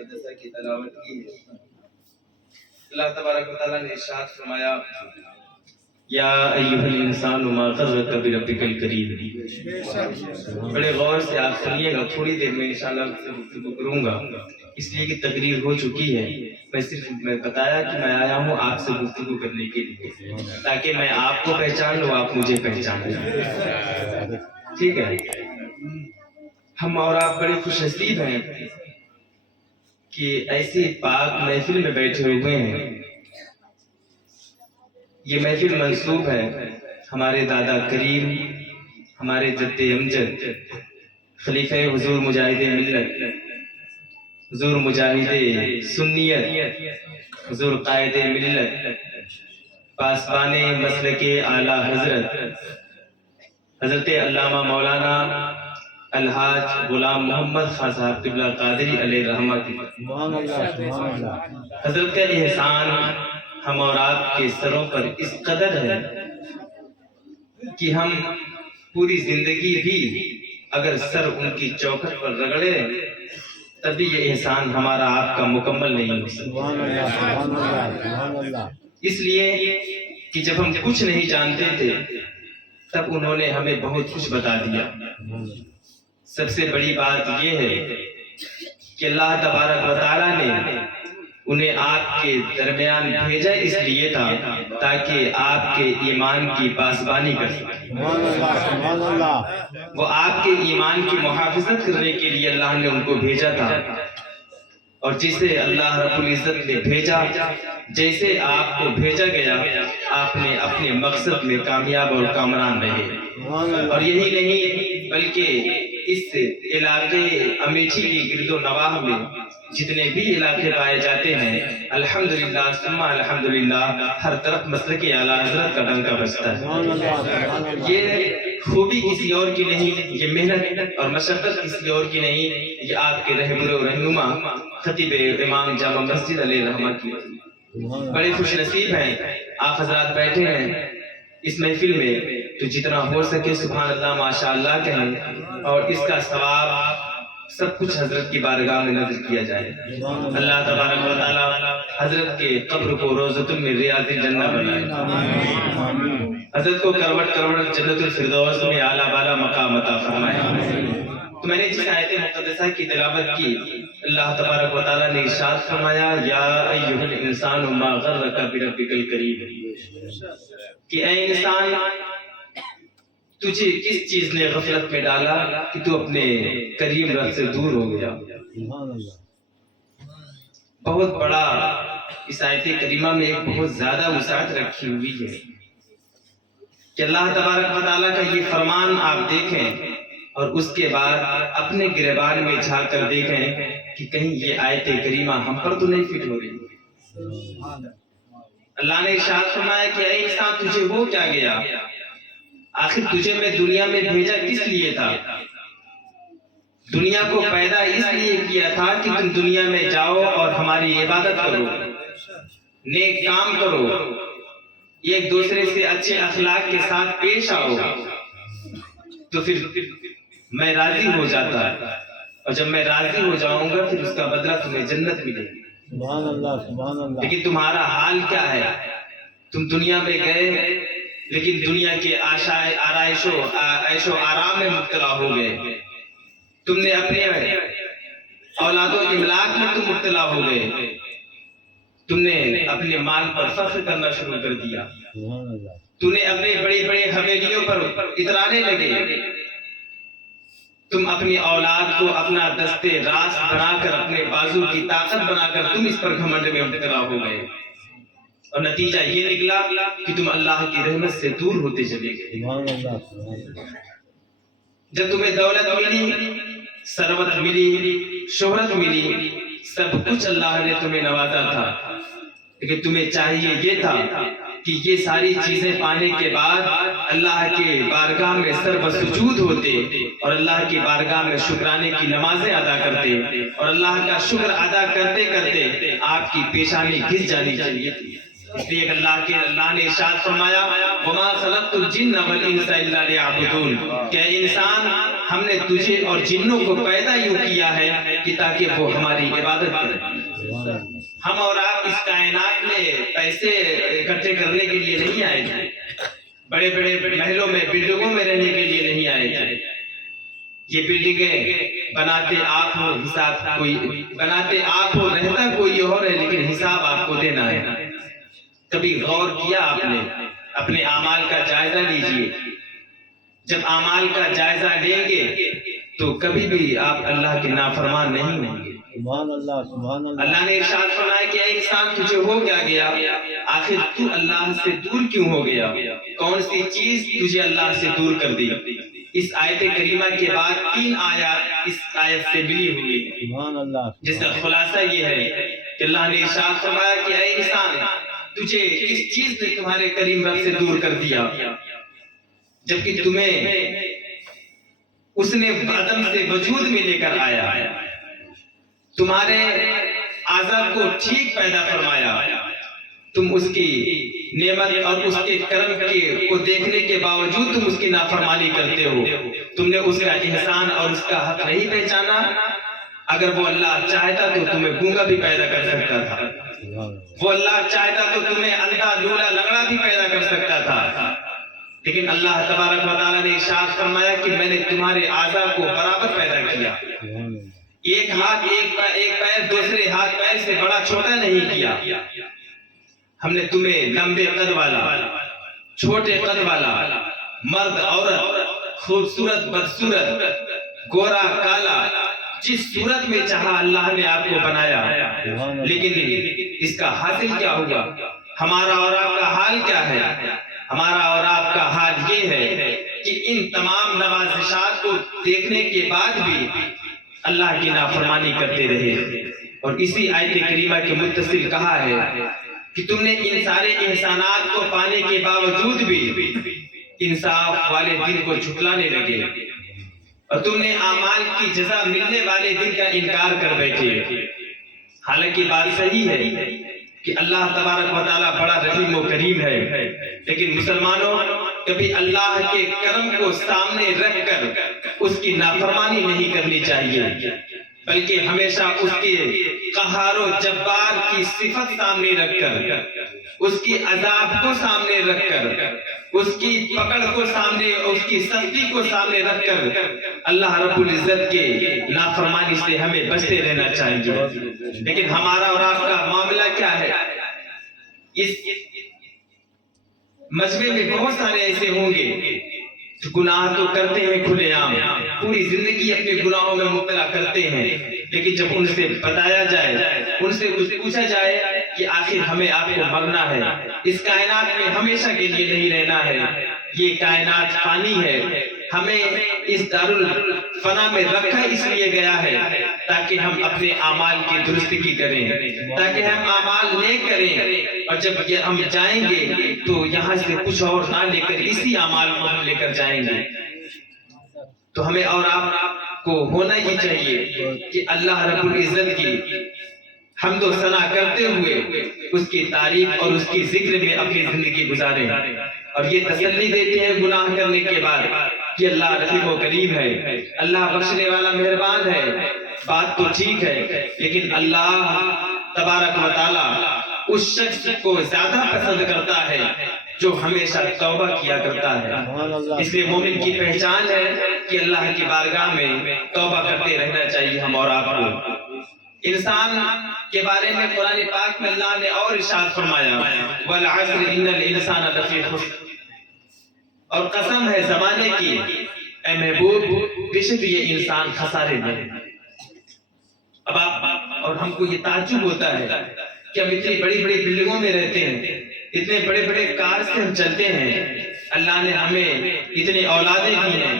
मुक़द्दसा की तिलावत की है। अल्लाह तबारक व तआला ने इरशाद फरमाया, या अय्युहल इंसानु मा ग़र्रका बिरब्बिकल करीम। बड़े गौर से आप सुनिएगा, थोड़ी देर में इंशाअल्लाह गुफ्तगू करूंगा, इसलिए कि तकरीर हो चुकी है। मैं बताया कि मैं आया हूँ आपसे गुफ्तगू करने के लिए, ताकि मैं आपको पहचान लूँ, आप मुझे पहचान लें। ठीक है, हम और आप बड़े खुशनसीब हैं कि ऐसी पाक महफिल में बैठे हुए हैं। ये महफिल मंसूब है हमारे दादा करीम, हमारे जद्दे अमजद, खलीफे हुजूर मुजाहिदे मिल्लत, हुजूर मुजाहिदे सुन्नियत, हुजूर कायदे मिल्लत, पासबाने मसलके आला हजरत हजरत अल्लामा मौलाना अलहाज गुलाम मोहम्मद खान साहब क़िबला क़ादरी अलैहि रहमत। हजरत का एहसान हम और आपके सरों पर इस कदर है कि हम पूरी जिंदगी भी अगर सर उनकी चौखट पर रगड़े तभी ये एहसान हमारा आपका मुकम्मल नहीं हो सकता। इसलिए कि जब हम कुछ नहीं जानते थे तब उन्होंने हमें बहुत कुछ बता दिया। सबसे बड़ी बात यह है कि अल्लाह तबारक व तआला ने उन्हें आपके दरमियान भेजा इसलिए था ताकि आपके ईमान की पासबानी कर सके। वो आपके ईमान की मुहाफिजत करने के लिए अल्लाह ने उनको भेजा था, और जिसे अल्लाह रब्बुल इज्जत ने भेजा, जैसे आपको भेजा गया, आपने अपने मकसद में कामयाब और कामरान रहे। और यही नहीं बल्कि इस इलाके अमेठी की गिरदो नवाह में जितने भी इलाके पाए जाते हैं, अल्हम्दुलिल्लाह सुम्मा अल्हम्दुलिल्लाह, हर तरफ मसलक आला हज़रत का डंका बजता है। ये खूबी किसी और की नहीं, ये मेहनत और मशक्कत किसी और की नहीं, ये आपके रहबर और रहनुमा खतीब इमाम जामा मस्जिद अलैहि रहमत की। बड़े खुश नसीब हैं आप हजरात बैठे हैं इस महफिल में, तो जितना हो सके सुभान अल्लाह माशाअल्लाह कहें, और इसका सवाब सब कुछ हजरत की बारगाह में नज़र किया जाए। अल्लाह तबारक व तआला हजरत के कब्र को रोज़तुल मिन रियादिल जन्नह बनाए, हजरत को करवट करवट जन्नतुल फिरदौस में आला बाला मकाम अता फरमाए। तो मैंने जिस आयत मुक़द्दसा की तिलावत की, अल्लाह तबारक व तआला ने इरशाद फरमाया, या अय्युहल इंसानु मा ग़र्रका बिरब्बिकल करीम, कि ऐ इंसान, तुझे किस चीज ने गफलत में डाला कि तू अपने करीम रब से दूर हो गया। बहुत बड़ा इस आयत करीमा में एक बहुत ज्यादा वसाअत रखी हुई है कि अल्लाह तबारक व तआला का ये फरमान आप देखें और उसके बाद अपने गिरबान में झांक कर देखें कि कहीं ये आयत करीमा हम पर तो नहीं फिट हो रही। अल्लाह ने इरशाद फरमाया कि ऐ इंसान, तुझे हो क्या गया, आखिर तुझे मैं दुनिया में भेजा किस लिए था। दुनिया को पैदा इसलिए किया था कि तुम दुनिया में जाओ और हमारी इबादत करो, नेक काम करो, एक दूसरे से अच्छे अखलाक के साथ पेश आओ, तो फिर मैं राजी हो जाता, और जब मैं राजी हो जाऊंगा फिर उसका बदला तुम्हें जन्नत मिलेगी। सुभान अल्लाह, सुभान अल्लाह। लेकिन तुम्हारा हाल क्या है, तुम दुनिया में गए लेकिन दुनिया के आशाएं ऐशो आराम में मुब्तला हो गए, तुमने अपने औलादों इमलाक में तुम मुब्तला हो गए, तुमने अपने माल पर फख्र करना शुरू कर दिया, तुमने अपने बड़ी बड़ी हवेलियों पर इतराने लगे, तुम अपनी औलाद को अपना दस्ते रास बनाकर, अपने बाजू की ताकत बनाकर तुम इस पर घमंड में मुब्तला हो गए, और नतीजा ये निकला कि तुम अल्लाह की रहमत से दूर होते चले गए। जब तुम्हें दौलत मिली, सरवत मिली, शोहरत मिली, सब कुछ अल्लाह ने तुम्हें नवाजा था, लेकिन तुम्हें चाहिए ये था कि ये सारी चीजें पाने के बाद अल्लाह के बारगाह में सर्वसुजूद होते और अल्लाह की बारगाह में शुक्राने की नमाजें अदा करते, और अल्लाह का शुक्र अदा करते करते आपकी पेशानी घिस जानी चाहिए थी। इसलिए अल्लाह ने इरशाद फरमाया, वमा खलक़तुल जिन्न वल इंसा इल्ला लियअबुदून, कि इंसान ہم نے تجھے اور جنوں کو پیدا یوں کیا ہے کہ تاکہ وہ ہماری عبادت کریں۔ ہم اور آپ اس کائنات میں پیسے اکٹھے کرنے کے لیے نہیں آئے تھے، بڑے بڑے محلوں میں بلڈنگوں میں رہنے کے لیے نہیں آئے تھے۔ یہ بلڈنگیں بناتے آپ ہو، حساب کوئی بناتے آپ ہو، رہتا کوئی اور ہے، لیکن حساب آپ کو دینا ہے۔ کبھی غور کیا آپ نے؟ اپنے اعمال کا جائزہ لیجئے۔ جب اعمال کا جائزہ لیں گے تو کبھی بھی آپ اللہ کے نافرمان نہیں ہوں گے۔ سبحان اللہ، سبحان اللہ۔ اللہ نے ارشاد فرمایا کہ اے انسان تجھے ہو کیا گیا؟ آخر تو اللہ سے دور کیوں ہو گیا؟ کون سی چیز تجھے اللہ سے دور کر دی؟ اس آیت کریمہ کے بعد 3 آیات اس آیت سے ملی ہوئی ہیں، سبحان اللہ۔ جس کا خلاصہ یہ ہے کہ اللہ نے ارشاد فرمایا کہ اے انسان تجھے کس چیز نے تمہارے کریم رب سے دور کر دیا، جبکہ تمہیں اس نے عدم سے وجود میں لے کر آیا، تمہارے اعضاء کو ٹھیک پیدا فرمایا، تم اس کی نعمت اور اس کے کرم کو دیکھنے کے باوجود تم اس کی نافرمانی کرتے ہو۔ تم نے اس کا احسان اور اس کا حق نہیں پہچانا۔ اگر وہ اللہ چاہتا تو تمہیں گونگا بھی پیدا کر سکتا تھا، وہ اللہ چاہتا تو تمہیں اندھا لولا لنگڑا بھی پیدا کر سکتا تھا، لیکن اللہ تبارک و تعالیٰ نے ارشاد فرمایا کہ میں نے تمہارے اعضاء کو برابر پیدا کیا، ایک ہاتھ ایک پیر دوسرے ہاتھ پیر سے بڑا چھوٹا نہیں کیا۔ ہم نے تمہیں لمبے قد والا، چھوٹے قد والا، مرد عورت، خوبصورت بدصورت، گورا کالا، جس صورت میں چاہا اللہ نے آپ کو بنایا، لیکن اس کا حاصل کیا ہوگا؟ ہمارا اور آپ کا حال کیا ہے؟ ہمارا اور آپ کا حال یہ ہے کہ ان تمام نوازشات کو دیکھنے کے بعد بھی اللہ کی نافرمانی کرتے رہے۔ اور اسی آیت کریمہ کے متصل کہا ہے کہ تم نے ان سارے احسانات کو پانے کے باوجود بھی انصاف والے دن کو جھٹلانے لگے، اور تم نے اعمال کی جزا ملنے والے دن کا انکار کر بیٹھے۔ حالانکہ بات صحیح ہے کہ اللہ تبارک و تعالیٰ بڑا رحیم و کریم ہے، لیکن مسلمانوں کبھی اللہ کے کرم کو سامنے رکھ کر اس کی نافرمانی نہیں کرنی چاہیے، بلکہ ہمیشہ اس کے قہار و جبار کی صفت سامنے رکھ کر، اس کی عذاب کو سامنے رکھ کر، اس کی پکڑ کو سامنے، اس کی سختی کو سامنے رکھ کر اللہ رب العزت کے نافرمانی سے ہمیں بچتے رہنا چاہیے۔ لیکن ہمارا اور آپ کا معاملہ کیا ہے؟ اس مجمع میں بہت سارے ایسے ہوں گے جو گناہ تو کرتے ہیں کھلے عام، پوری زندگی اپنے گناہوں میں مبتلا کرتے ہیں، لیکن جب ان سے بتایا جائے، ان سے کچھ پوچھا جائے کہ آخر ہمیں آپ کو مرنا ہے، اس کائنات میں ہمیشہ کے لیے نہیں رہنا ہے، یہ کائنات فانی ہے، ہمیں اس دارالفنا میں رکھا اس لیے گیا ہے تاکہ ہم اپنے اعمال کی درستگی کریں، تاکہ ہم اعمال نیک کریں، اور جب یہ ہم جائیں گے تو یہاں سے کچھ اور نہ لے کر اسی اعمال کو ہم لے کر جائیں گے۔ تو ہمیں اور آپ کو ہونا ہی چاہیے کہ اللہ رب العزت کی حمد و ثنا کرتے ہوئے اس کی تعریف اور اس کی ذکر میں اپنی زندگی گزاریں، اور یہ تسلی دیتے ہیں گناہ کرنے کے بعد کہ اللہ رحیم و کریم ہے، اللہ بخشنے والا مہربان ہے۔ بات تو ٹھیک ہے، لیکن اللہ تبارک و تعالی اس شخص کو زیادہ پسند کرتا ہے جو ہمیشہ توبہ کیا کرتا ہے۔ اس لیے مومن کی پہچان ہے کہ اللہ کی بارگاہ میں توبہ کرتے رہنا چاہیے ہم اور آپ کو۔ انسان کے بارے میں قرآن پاک میں اللہ نے اور ارشاد فرمایا وَالْعَصْرِ إِنَّ الْإِنسَانَ لَفِي خُسْرٍ، اور قسم ہے زمانے کی اے محبوب بے شک یہ انسان خسارے میں ہے۔ اب آپ اور ہم کو یہ تعجب ہوتا ہے کہ ہم اتنی بڑی بڑی بلڈنگوں میں رہتے ہیں، اتنے بڑے بڑے کار سے ہم چلتے ہیں، اللہ نے ہمیں اتنی اولادیں دی ہیں،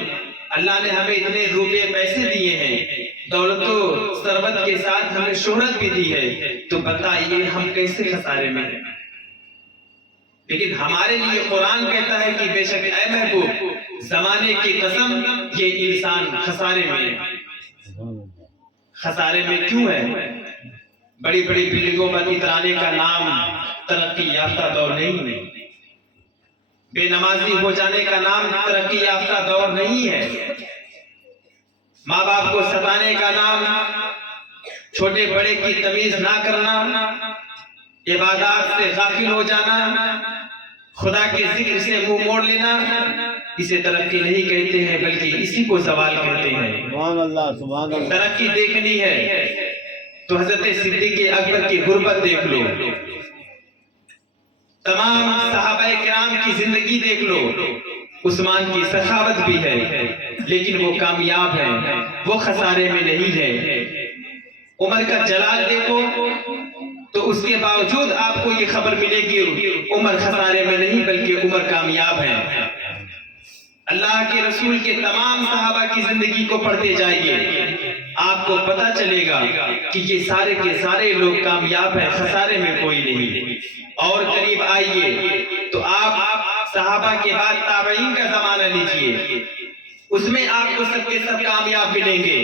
اللہ نے ہمیں اتنے روپے پیسے دیے ہیں، دولت و ثروت کے ساتھ ہمیں شہرت بھی دی ہے، تو بتائیے ہم کیسے خسارے میں ہیں؟ لیکن ہمارے لیے قرآن کہتا ہے کہ بے شک اے محبوب زمانے کی قسم یہ انسان خسارے میں ہے۔ خسارے میں کیوں ہے؟ بڑی بڑی بلڈنگوں پر اترانے کا نام ترقی یافتہ دور نہیں ہے، بے نمازی ہو جانے کا نام ترقی یافتہ دور نہیں ہے، माँ बाप को सताने का नाम, छोटे बड़े की तमीज ना करना, इबादत से गाफिल हो जाना, खुदा के जिक्र से मुंह मोड़ लेना, इसे तरक्की नहीं कहते हैं बल्कि इसी को सवाल कहते हैं। सुभान अल्लाह, सुभान अल्लाह। तरक्की देखनी है तो हजरत सिद्दीक़ अकबर की गुर्बत देख लो, तमाम सहाबाए किराम की जिंदगी देख लो। उस्मान की सखावत भी है लेकिन वो कामयाब है, वो खसारे में नहीं है। उमर का जलाल देखो तो उसके बावजूद आपको ये खबर मिलेगी उमर खसारे में नहीं बल्कि उमर कामयाब है। अल्लाह के रसूल के तमाम सहाबा की जिंदगी को पढ़ते जाइए, आपको पता चलेगा कि ये सारे के सारे लोग कामयाब हैं, खसारे में कोई नहीं। और करीब आइए तो आप सहाबा के बाद ताबईन का जमाना लीजिए, उसमें आपको सबके सब कामयाब मिलेंगे।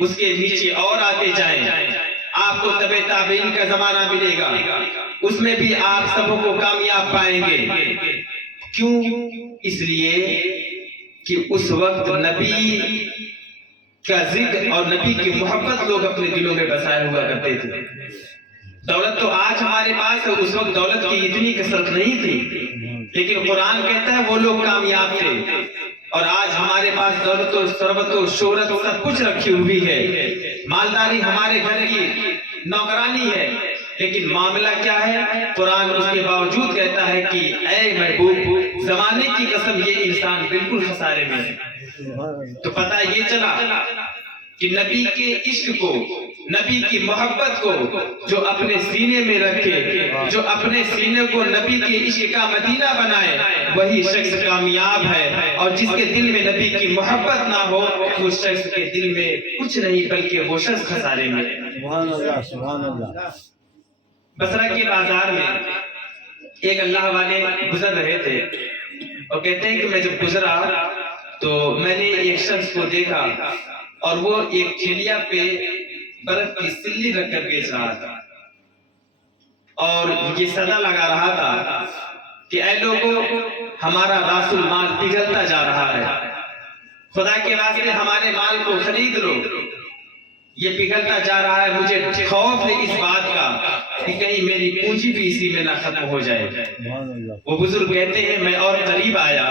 उसके नीचे और आते जाएं, आपको तबे ताबईन का जमाना मिलेगा, उसमें भी आप सबों को कामयाब पाएंगे। क्यों? इसलिए कि उस वक्त नबी का जिक्र और नबी की मोहब्बत लोग अपने दिलों में बसाए हुआ करते थे। दौलत तो आज हमारे पास है, उस वक्त दौलत की इतनी कसरत नहीं थी, लेकिन कुरान कहता है वो लोग कामयाब थे। और आज हमारे पास दौलत और सरबत और शोहरत सब कुछ रखी हुई है, मालदारी हमारे घर की नौकरानी है, लेकिन मामला क्या है? कुरान उसके बावजूद कहता है कि ऐ महबूब, जमाने की कसम ये इंसान बिल्कुल खसारे में है। तो पता ये चला कि नबी के इश्क को, नबी की मोहब्बत को जो अपने सीने में रखे, जो अपने सीने को नबी के इश्क का मदीना बनाए, वही शख्स कामयाब है। और जिसके दिल में नबी की मोहब्बत ना हो, उस शख्स के दिल में कुछ नहीं बल्कि वो शख्स खसारे में है। सुभान अल्लाह, सुभान अल्लाह। बसरा के बाजार में एक अल्लाह वाले गुजर रहे थे और कहते हैं कि मैं जब गुजरा तो मैंने एक शख्स को देखा और वो एक ठेलिया पे बर्फ की सिल्ली रखकर बेच रहा था और ये सदा लगा रहा था कि ऐ लोगों, हमारा रासुल माल पिघलता जा रहा है, खुदा के वास्ते हमारे माल को खरीद लो, ये पिघलता जा रहा है। मुझे खौफ है इस बात का कि कहीं मेरी पूंजी भी इसी में ना खत्म हो जाए। वो बुजुर्ग कहते हैं मैं और करीब आया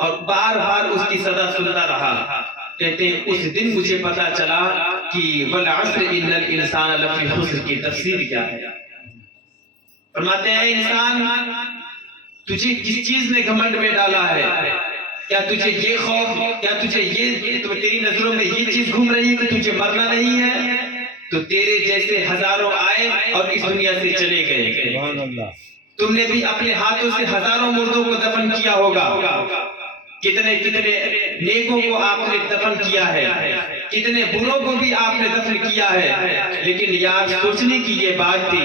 और बार बार उसकी सदा सुनता रहा। कहते हैं उस दिन मुझे पता चला कि वल अस्र इन्नल इंसान लफी खुस्र की तफसीर क्या है। फरमाते हैं इंसान, तुझे किस चीज ने घमंड में डाला है? क्या तुझे ये खौफ, क्या तुझे ये तो तेरी नजरों में ये चीज घूम रही है कि तुझे मरना नहीं है? तो तेरे जैसे हजारों आए और इस दुनिया से चले गए। तुमने भी अपने हाथों से हजारों मुर्दों को दफन किया होगा, कितने कितने नेकों को आपने दफन किया है, कितने बुरों को भी आपने दफन किया है। लेकिन यार सोचने की ये बात थी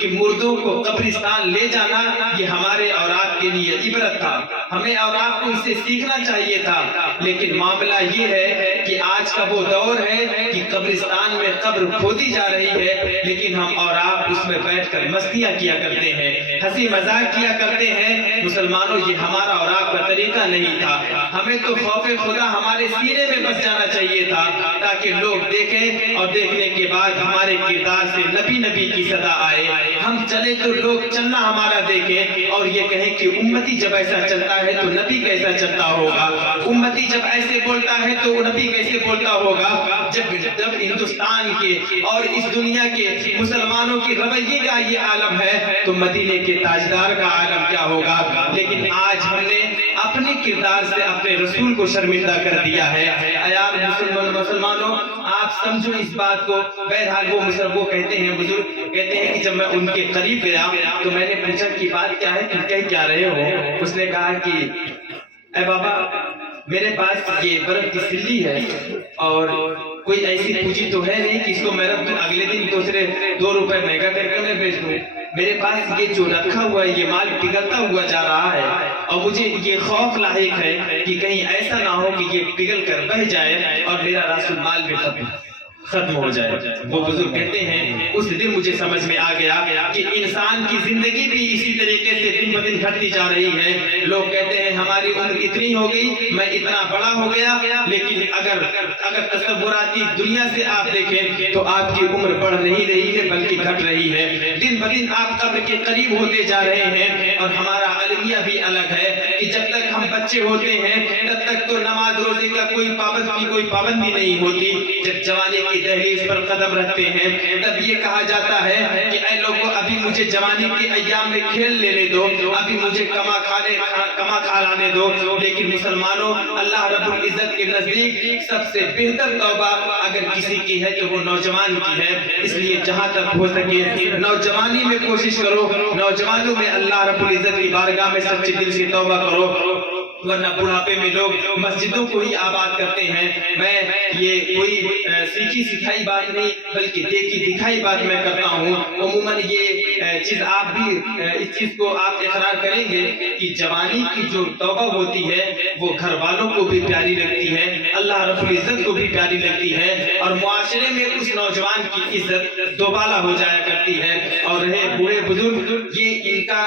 कि मुर्दों को कब्रिस्तान ले जाना ये हमारे और आपके लिए इबरत था, हमें और आपको इससे सीखना चाहिए था। लेकिन मामला ये है कि आज का वो दौर है कि कब्रिस्तान में कब्र खोदी जा रही है, लेकिन हम और आप उसमें बैठकर मस्तियां किया करते हैं, हंसी मजाक किया करते हैं। मुसलमानों, ये हमारा और आपका तरीका नहीं था। हमें तो खौफे खुदा हमारे सीने में बस जाना चाहिए था ताकि लोग देखें और देखने के बाद हमारे किरदार से नबी नबी की सदा आए। हम चले तो लोग चलना हमारा देखें और ये कहें कि उम्मती जब ऐसा चलता है तो नबी कैसा चलता होगा, उम्मती जब ऐसे बोलता है तो नबी कैसे बोलता होगा। जब हिंदुस्तान के और इस दुनिया के मुसलमानों की रवैये का ये आलम है तो मदीने के ताजदार का आलम क्या होगा। लेकिन आज हमने अपने किरदार से अपने रसूल को शर्मिंदा कर दिया है। यार मुसलमानों, आप समझो इस बात को। बहरहाल वो कहते हैं, बुजुर्ग कहते हैं कि जब मैं उनके करीब गया तो मैंने पूछा कि बात क्या है, तुम कह क्या रहे हो? उसने कहा कि ऐ बाबा, मेरे पास ये बर्फ की सिल्ली है और कोई ऐसी पूंजी तो है नहीं कि इसको मैं रख दूं, अगले दिन दूसरे 2 रुपए महंगा करके मैं बेच दूं। मेरे पास ये जो रखा हुआ है ये माल पिघलता हुआ जा रहा है और मुझे ये खौफ लाहिक है कि कहीं ऐसा ना हो कि ये पिघल कर बह जाए और मेरा रासुल माल भी खत्म। ختم ہو جائے۔ وہ بزرگ کہتے ہیں اس دن مجھے سمجھ میں آ گیا کہ انسان کی زندگی بھی اسی طریقے سے دن بہ دن گھٹتی جا رہی ہے۔ لوگ کہتے ہیں ہماری عمر اتنی ہو گئی، میں اتنا بڑا ہو گیا، لیکن اگر تصوراتی دنیا سے آپ دیکھیں تو آپ کی عمر بڑھ نہیں رہی ہے بلکہ گھٹ رہی ہے۔ دن بہ دن آپ قبر کے قریب ہوتے جا رہے ہیں، اور ہمارا المیہ بھی الگ ہے کہ جب تک ہم بچے ہوتے ہیں تب تک تو نماز روزے کا کوئی پابندی نہیں ہوتی۔ جب جوانی کی دہلیز پر قدم رکھتے ہیں تب یہ کہا جاتا ہے کہ اے لوگوں، ابھی مجھے جوانی کے ایام میں کھیل لینے دو، ابھی مجھے کما کھانے دو۔ لیکن مسلمانوں، اللہ رب العزت کے نزدیک سب سے بہتر توبہ اگر کسی کی ہے تو وہ نوجوان کی ہے۔ اس لیے جہاں تک ہو سکے نوجوانی میں کوشش کرو، نوجوانوں میں اللہ رب العزت کی بارگاہ میں سچے دل سے توبہ کرو، ورنہ بڑھاپے میں لوگ مسجدوں کو ہی آباد کرتے ہیں۔ میں یہ کوئی سیکھی سکھائی بات نہیں بلکہ دیکھی دکھائی بات میں کرتا ہوں۔ عموماً یہ چیز آپ بھی اس چیز کو آپ اقرار کریں گے کہ جوانی کی جو توبہ ہوتی ہے وہ گھر والوں کو بھی پیاری لگتی ہے، اللہ رب العزت کو بھی پیاری لگتی ہے، اور معاشرے میں اس نوجوان کی عزت دوبالا ہو جایا کرتی ہے۔ اور رہے بوڑھے بزرگ، یہ ان کا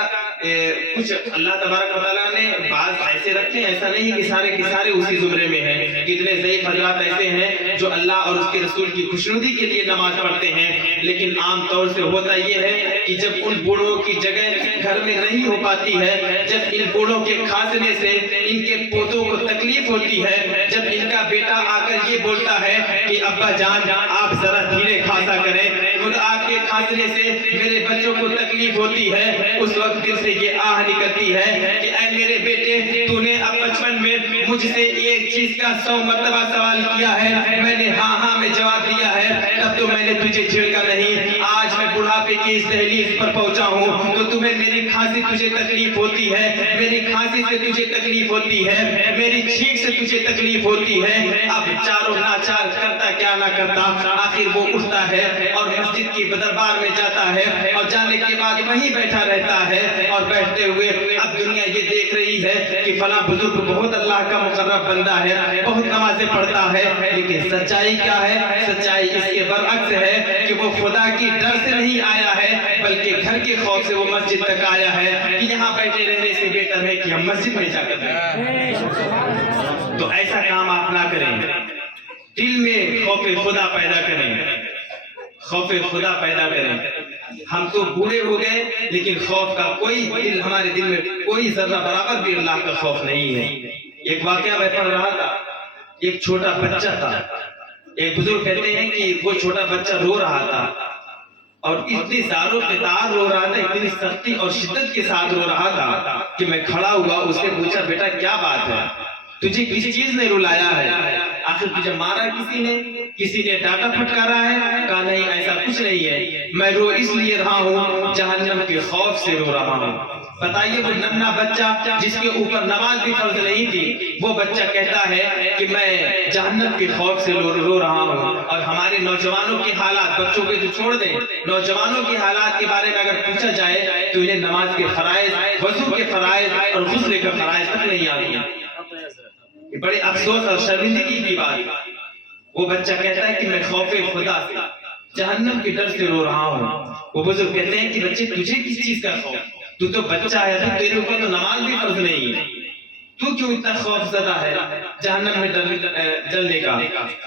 کچھ اللہ تبارک و تعالیٰ نے بعض ایسے رکھے ہیں، ایسا نہیں کہ سارے کے سارے اسی زمرے میں ہیں۔ کتنے ضعیف حضرات ایسے ہیں جو اللہ اور اس کے رسول کی خوشنودی کے لیے نماز پڑھتے ہیں، لیکن عام طور سے ہوتا یہ ہے کہ جب ان بوڑھوں کی جگہ گھر میں نہیں ہو پاتی ہے، جب ان بوڑھوں کے کھانسنے سے ان کے پوتوں کو تکلیف ہوتی ہے، جب ان کا بیٹا آ کر یہ بولتا ہے کہ ابا جان آپ ذرا دھیرے کھانسا کریں، خود آپ کے کھانسنے سے میرے بچوں کو تکلیف ہوتی ہے، اس وقت دل سے یہ آہ نکلتی ہے کہ اے میرے بیٹے، تو نے اب بچپن میں مجھ سے ایک چیز کا 100 مرتبہ سوال کیا ہے، میں نے ہاں میں جواب دیا ہے، تب تو میں نے تجھے چھڑکا نہیں۔ آج میں بڑھاپے کی اس دہلیز پر پہنچا ہوں تو تمہیں میری کھانسی تجھے تکلیف ہوتی ہے، میری کھانسی سے تجھے تکلیف ہوتی ہے، میری چھینک سے تجھے تکلیف ہوتی ہے۔ اب چاروں ناچار کرتا کیا نہ کرتا، آخر وہ اٹھتا ہے اور مسجد کی دربار میں جاتا ہے، اور جانے کے بعد وہیں بیٹھا رہتا ہے، اور بیٹھتے ہوئے اب دنیا یہ دیکھ رہی ہے کہ فلاں بزرگ بہت اللہ کا مقرب بندہ ہے، بہت نمازیں پڑھتا ہے، لیکن سچائی کیا ہے؟ سچائی اس کے برعکس ہے کہ وہ خدا کی ڈر سے نہیں آیا ہے بلکہ گھر کے خوف سے وہ مسجد تک آیا ہے کہ یہاں بیٹھے رہنے سے بہتر ہے کہ ہم مسجد میں جا کر رہیں۔ تو ایسا کام آپ نہ کریں، دل میں خوف خدا پیدا کریں، خوف خدا پیدا کریں۔ ہم تو بوڑھے ہو گئے لیکن خوف کا کوئی دل ہمارے دل میں کوئی ذرہ برابر بھی اللہ کا خوف نہیں ہے۔ ایک واقعہ میں پڑھ رہا تھا، ایک چھوٹا بچہ تھا، ایک بزرگ کہتے ہیں کہ وہ چھوٹا بچہ رو رہا تھا، اور اتنی زاروں کے تار رو رہا تھا، اتنی سختی اور شدت کے ساتھ رو رہا تھا کہ میں کھڑا ہوا، اس سے پوچھا بیٹا کیا بات ہے، تجھے کسی چیز نے رلایا ہے، آخر تجھے مارا کسی نے ڈانٹا پھٹکارا ہے؟ کہا نہیں ایسا کچھ نہیں ہے، میں رو اس لیے رہا ہوں جہنم کے خوف سے رو رہا ہوں۔ بتائیے وہ ننھا بچہ جس کے اوپر نماز بھی فرض نہیں تھی، وہ بچہ کہتا ہے کہ میں جہنم کے خوف سے رو رہا ہوں۔ اور ہمارے نوجوانوں کے حالات، بچوں کے تو چھوڑ دیں، نوجوانوں کے حالات کے بارے میں اگر پوچھا جائے تو انہیں نماز کے فرائض، وضو کے فرائض اور غسل کے فرائض تک نہیں آتی۔ یہ بڑے افسوس اور شرمندگی کی بات۔ وہ بچہ کہتا ہے کہ میں خوف خدا سے، جہنم کے ڈر سے رو رہا ہوں۔ وہ بزرگ کہتے ہیں کہ بچے تجھے کس چیز کا خوف؟ تو بچہ ہے، تیرے اوپر تو نماز بھی فرض نہیں ہے، تو کیوں اتنا خوف زدہ ہے جہنم میں جلنے کا؟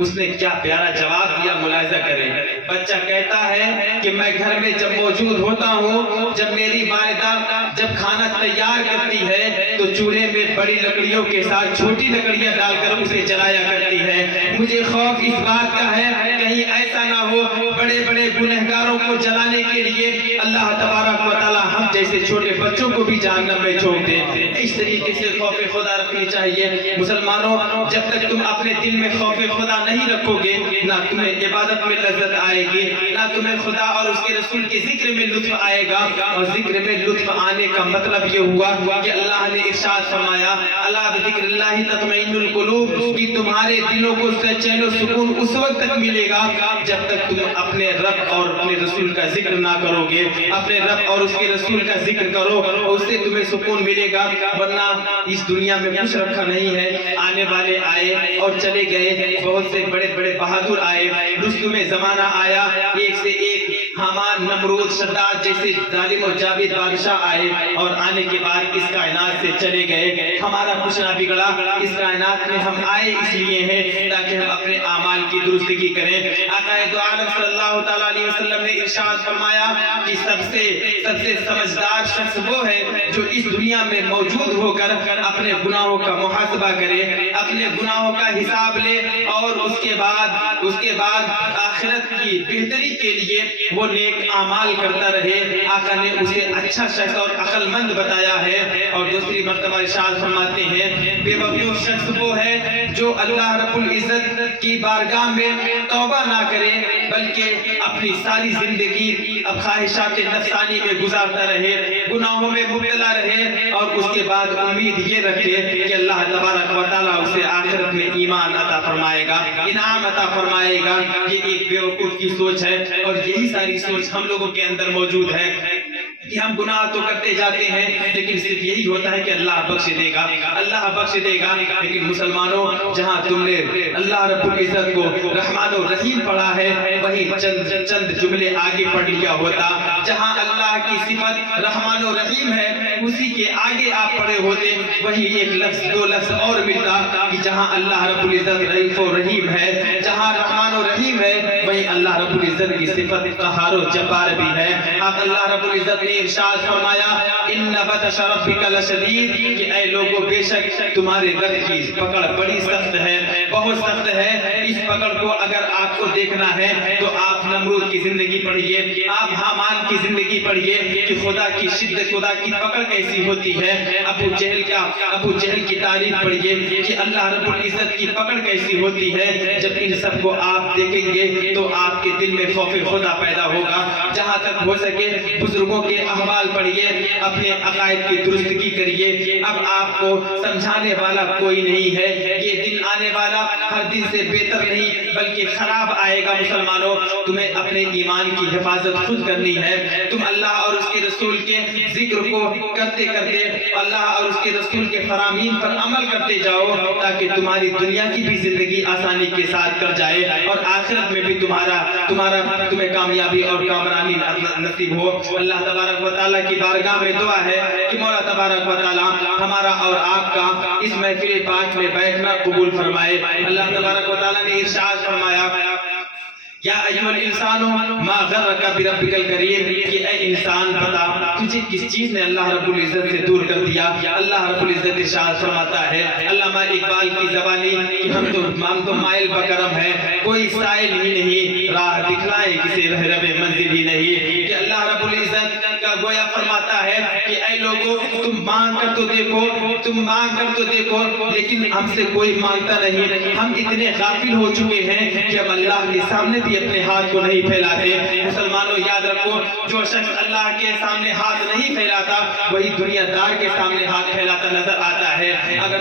اس نے کیا پیارا جواب دیا، ملاحظہ کریں۔ بچہ کہتا ہے کہ میں گھر میں جب موجود ہوتا ہوں، جب میری والدہ جب کھانا تیار کرتی ہے تو چولہے میں بڑی لکڑیوں کے ساتھ چھوٹی لکڑیاں ڈال کر اسے جلایا کرتی ہے۔ مجھے خوف اس بات کا ہے کہیں ایسا نہ ہو بڑے بڑے گنہگاروں کو جلانے کے لیے اللہ تبارک و تعالی ہم جیسے چھوٹے بچوں کو بھی جہنم میں جھونک دے۔ اس طریقے سے خوف خدا رکھنی چاہیے۔ مسلمانوں، جب تک تم اپنے دل میں خوف خدا نہیں رکھو گے، نہ تمہیں عبادت میں لذت آئے گی، نہ تمہیں خدا اور اس کے رسول کے ذکر میں لطف آئے گا۔ اور ذکر میں لطف آنے کا مطلب یہ ہوا کہ اللہ نے ارشاد فرمایا الا بذکر اللہ تطمئن القلوب، کہ تمہارے دلوں کو چین و سکون اس وقت تک ملے گا جب تک تم اپنے رب اور اپنے रसूल का जिक्र ना करोगे, अपने रब और उसके रसूल का जिक्र करो, उससे तुम्हें सुकून मिलेगा। वरना इस दुनिया में कुछ रखा नहीं है। आने वाले आए और चले गए, बहुत से बड़े बड़े बहादुर आए, रुस्तुम ज़माना आया, एक से एक हामान, नमरूद, शद्दाद जैसे जालिम और जाबिर बादशाह आए और आने के बाद इस कायनात से चले गए। हमारा कुछ ना बिगड़ा, इस कायनात में हम आए इसलिए हैं ताकि हम अपने आमाल की दुरुस्तगी करें। आकाए दो आलम सल्लल्लाहु तआला अलैहि वसल्लम ने इरशाद फरमाया कि सबसे समझदार शख्स वो है जो इस दुनिया में मौजूद होकर अपने गुनाहों का मुहासबा करे, अपने गुनाहों का हिसाब ले और उसके बाद आखिरत की बेहतरी के लिए वो नेक आमाल करता रहे। आका ने उसे अच्छा शख्स और अक्लमंद बताया है। और दूसरी मर्तबा इरशाद फरमाते हैं, बेवकूफ शख्स वो है जो अल्लाह रब्बुल इज्जत की बारगाह में तौबा ना करे बल्कि अपनी सारी जिंदगी अब ख्वाहिशात नफसानी में गुजारता रहे, गुनाहों में मुब्तला रहे और उसके बाद उम्मीद ये रखे कि अल्लाह तबारक व तआला उसे आखिरत में ईमान अता फरमाएगा, इनाम अता फरमाएगा। ये एक बेवकूफ की सोच है और यही सारी सोच हम लोगों के अंदर मौजूद है कि हम गुनाह तो करते जाते हैं लेकिन सिर्फ यही होता है कि अल्लाह बख्श देगा, अल्लाह बख्श देगा। लेकिन मुसलमानों, जहां तुमने अल्लाह रब्बुल इज्जत को रहमान और रहीम पढ़ा है वही चंद जुमले आगे पढ़ लिया होता। जहां अल्लाह की सिफत रहमान और रहीम है उसी के आगे आप पढ़े होते, वही एक लफ्ज दो लफ्ज और मिलता कि जहां अल्लाह रब्बुल इज्जत रहीफ और रहीम है, जहां रहमान और रहीम है, वही अल्लाह रब्बुल इज्जत की सिफत क़हार और जब्बार भी है। आप अल्लाह रब्बुल इज्जत ने इरशाद फरमाया, इन्ना बतश रब्बिका लशदीद, कि ऐ लोगों बेशक तुम्हारे रब की पकड़ बड़ी सख्त है, बहुत सख्त है। इस पकड़ को अगर आपको देखना है तो आप नमरूद की जिंदगी पढ़िए, आप हामान की जिंदगी पढ़िए कि खुदा की शिद्दत, खुदा की पकड़ कैसी होती है। अबू जहल की तारीफ पढ़िए कि अल्लाह रब्बुल इज्जत की पकड़ कैसी होती है। जब इन सबको आप देखेंगे तो आपके दिल में खौफ खुदा पैदा होगा। जहां तक हो सके बुजुर्गों के अहवाल पढ़िए, अपने अकायद की दुरुस्तगी करिए। अब आपको समझाने वाला कोई नहीं है, ये दिन आने वाला हर दिन से बेहतर नहीं बल्कि खराब आएगा। मुसलमानों, तुम्हें अपने ईमान की हिफाजत खुद करनी है। तुम अल्लाह और उसके रसूल के जिक्र को करते करते अल्लाह और उसके रसूल के फरामीन पर अमल करते जाओ ताकि तुम्हारी दुनिया की भी जिंदगी आसानी के साथ कर जाए और आखिरत में भी तुम्हें कामयाबी और कामरानी नसीब हो। अल्लाह तबारक व तआला की बारगाह में दुआ है कि मौला तबारक व तआला हमारा और आपका इस महफिल पाक में बैठना कबूल फरमाए। अल्लाह तबारक व तआला ने इरशाद फरमाया, या अय्युहल इंसानो मा गर्रका बिरब्बिकल करीम, कि ऐ इंसान बता तुझे किस चीज ने अल्लाह रब्बुल इज्जत से दूर कर दिया। अल्लाह रब्बुल इज्जत इरशाद फरमाता है, अल्लामा इकबाल की ज़बानी कि हम तो माइल बकरम है, कोई साइल ही नहीं, राह दिखलाए किसे रहरबे मंजिल ही नहीं। कि अल्लाह रब्बुल इज्जत का गोया फरमाता है कि ऐ लोगों तुम मांग कर तो देखो लेकिन हमसे कोई मांगता नहीं। हम इतने गाफिल हो चुके हैं कि हम अल्लाह के सामने भी अपने हाथ को नहीं फैलाते। मुसलमानों, याद रखो, जो शख्स अल्लाह के सामने हाथ नहीं फैलाता वही दुनियादार के सामने हाथ फैलाता नजर आता है। अगर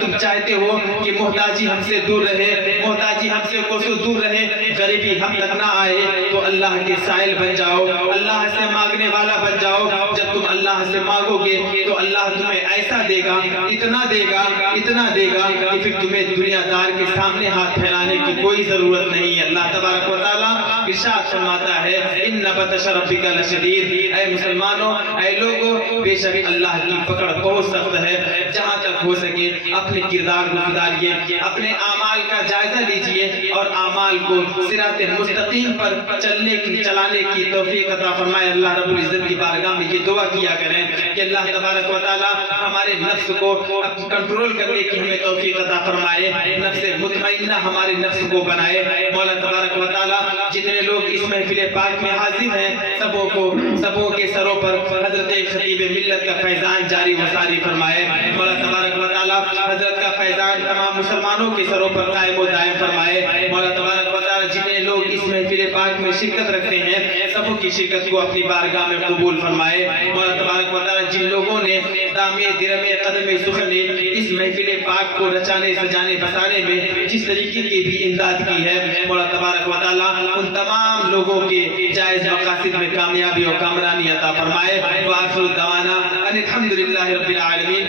तुम चाहते हो कि मोहताजी हमसे दूर रहे, मोहताजी हमसे कोसों दूर रहे, गरीबी हम तक ना आए, तो अल्लाह के साइल बन जाओ, अल्लाह से मांगने वाला बन जाओ। जब तुम अल्लाह से मांगोगे तो अल्लाह तुम्हें ऐसा देगा, इतना देगा कि फिर तुम्हें दुनियादार के सामने हाथ फैलाने की कोई जरूरत नहीं है। अल्लाह तबारक व तआला इरशाद फरमाता है, इन्ना बतश रब्बिका लशदीद, ऐ मुसलमानों, ऐ लोगों, बेशक अल्लाह की पकड़ बहुत सख्त है। जहां तक हो सके अपने किरदार को सुधारिए, अपने आमाल का जायजा लीजिए और आमाल को सिराते मुस्तकीम पर चलाने की तौफीक अता फरमाए। अल्लाह रब्बुल इज्जत की बारगाह में ये दुआ किया करें कि अल्लाह तबारक व तआला हमारे नफ्स को कंट्रोल करने की हमें तौफीक अता फरमाए, नफ्स मुतमइन्ना हमारे नफ्स को बनाए। मौला तबारक व तआला जितने लोग इस महफिल पाक में हाजिर हैं सबों के सरों पर हजरत खतीब मिल्लत का फैजान जारी व सारी फरमाए। मौला तबारक व तआला हजरत का फैजान तमाम मुसलमानों के सरों पर कायम व दायम फरमाए। मौला तबारक व तआला تعالیٰ جتنے لوگ اس محفل پاک میں شرکت رکھتے ہیں سبوں کی شرکت کو اپنی بارگاہ میں قبول فرمائے۔ مولا تبارک و تعالیٰ جن لوگوں نے دامے درمے قدم سخنے اس محفل پاک کو رچانے سجانے بسانے میں جس طریقے کی بھی امداد کی ہے، مولا تبارک و تعالیٰ ان تمام لوگوں کے جائز مقاصد میں کامیابی اور کامرانی عطا فرمائے۔ وآخر دعوانا ان الحمدللہ رب العالمین۔